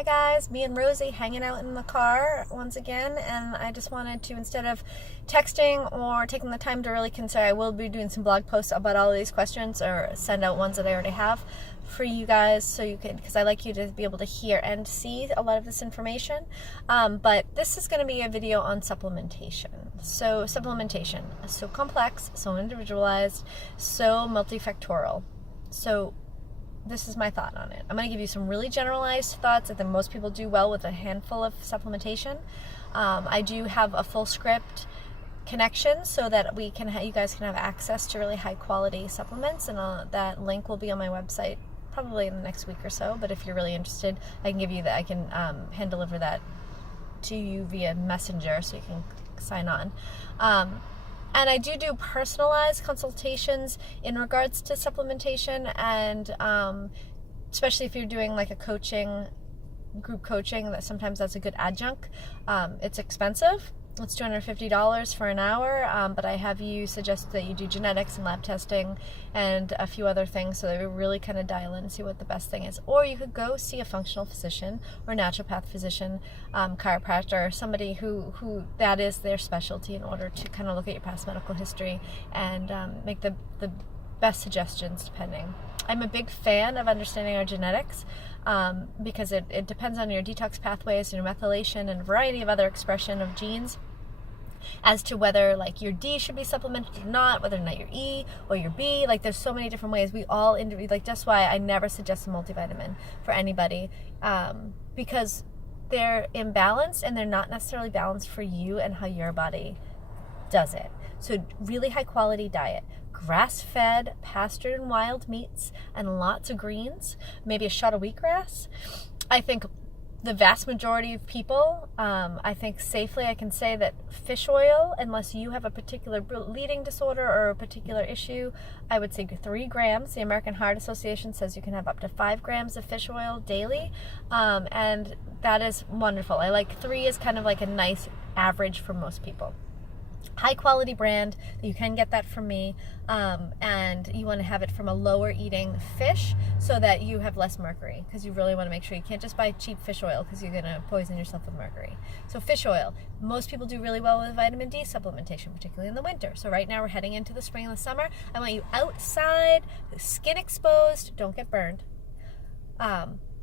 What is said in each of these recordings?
Hi guys, me and Rosie hanging out in the car once again, and I just wanted to, instead of texting or taking the time to really consider, I will be doing some blog posts about all of these questions, or send out ones that I already have for you guys, so you can, because I like you to be able to hear and see a lot of this information. But this is going to be a video on supplementation. So supplementation is so complex, so individualized, so multifactorial. So this is my thought on it. I'm going to give you some really generalized thoughts that most people do well with a handful of supplementation. I do have a full script connection so that we can you guys can have access to really high quality supplements, and that link will be on my website probably in the next week or so. But if you're really interested, I can give you that. I can hand deliver that to you via Messenger, so you can sign on. And I do personalized consultations in regards to supplementation, and especially if you're doing like a group coaching, that sometimes that's a good adjunct. It's expensive. It's $250 for an hour, but I have you suggest that you do genetics and lab testing and a few other things, so that we really kind of dial in and see what the best thing is. Or you could go see a functional physician or naturopath physician, chiropractor, or somebody who that is their specialty, in order to kind of look at your past medical history and make the best suggestions depending. I'm a big fan of understanding our genetics, because it depends on your detox pathways, your methylation, and a variety of other expression of genes, as to whether like your D should be supplemented or not, whether or not your E or your B. Like there's so many different ways. We all like, that's why I never suggest a multivitamin for anybody, because they're imbalanced and they're not necessarily balanced for you and how your body does it. So really high quality diet, grass-fed, pastured and wild meats, and lots of greens, maybe a shot of wheatgrass. I think the vast majority of people, I think safely I can say that fish oil, unless you have a particular bleeding disorder or a particular issue, I would say 3 grams. The American Heart Association says you can have up to 5 grams of fish oil daily, and that is wonderful. I like 3 is kind of like a nice average for most people. High quality brand, you can get that from me, and you want to have it from a lower eating fish so that you have less mercury, because you really want to make sure you can't just buy cheap fish oil, because you're going to poison yourself with mercury. So fish oil, most people do really well with vitamin D supplementation, particularly in the winter. So right now we're heading into the spring and the summer. I want you outside, skin exposed, don't get burned.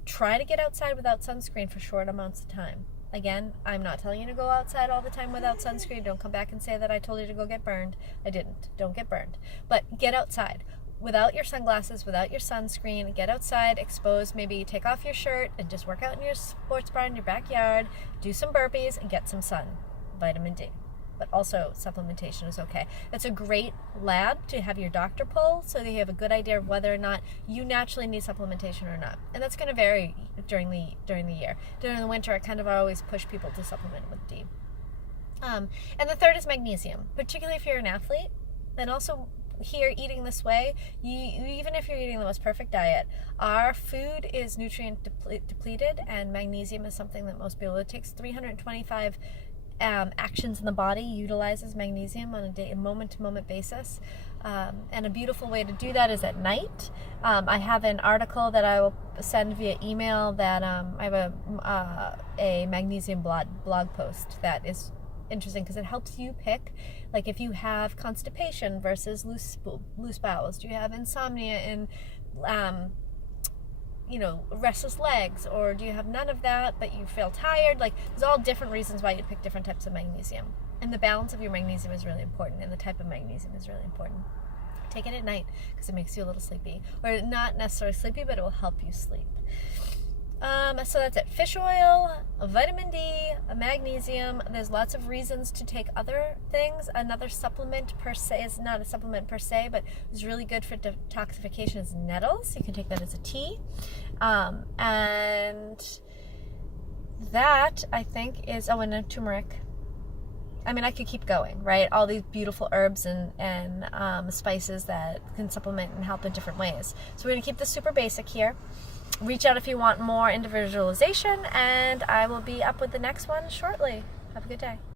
Try to get outside without sunscreen for short amounts of time. Again, I'm not telling you to go outside all the time without sunscreen. Don't come back and say that I told you to go get burned. I didn't. Don't get burned. But get outside without your sunglasses, without your sunscreen. Get outside, exposed. Maybe take off your shirt and just work out in your sports bra in your backyard. Do some burpees and get some sun. Vitamin D. But also supplementation is okay. It's a great lab to have your doctor pull, so that you have a good idea of whether or not you naturally need supplementation or not. And that's going to vary during the year. During the winter, I kind of always push people to supplement with D. And the third is magnesium, particularly if you're an athlete. And also here, eating this way, even if you're eating the most perfect diet, our food is nutrient depleted, and magnesium is something that most people, it takes 325 actions in the body utilizes magnesium on a moment-to-moment basis, and a beautiful way to do that is at night. I have an article that I will send via email that I have a magnesium blog post that is interesting, because it helps you pick, like if you have constipation versus loose bowels, do you have insomnia and restless legs, or do you have none of that but you feel tired? Like there's all different reasons why you'd pick different types of magnesium, and the balance of your magnesium is really important, and the type of magnesium is really important. Take it at night because it makes you a little sleepy, or not necessarily sleepy, but it will help you sleep. So that's it. Fish oil, vitamin D, magnesium. There's lots of reasons to take other things. Another supplement per se is not a supplement per se, but is really good for detoxification is nettles. You can take that as a tea. And that, I think, is, and a turmeric. I mean, I could keep going, right? All these beautiful herbs and spices that can supplement and help in different ways. So we're going to keep this super basic here. Reach out if you want more individualization, and I will be up with the next one shortly. Have a good day.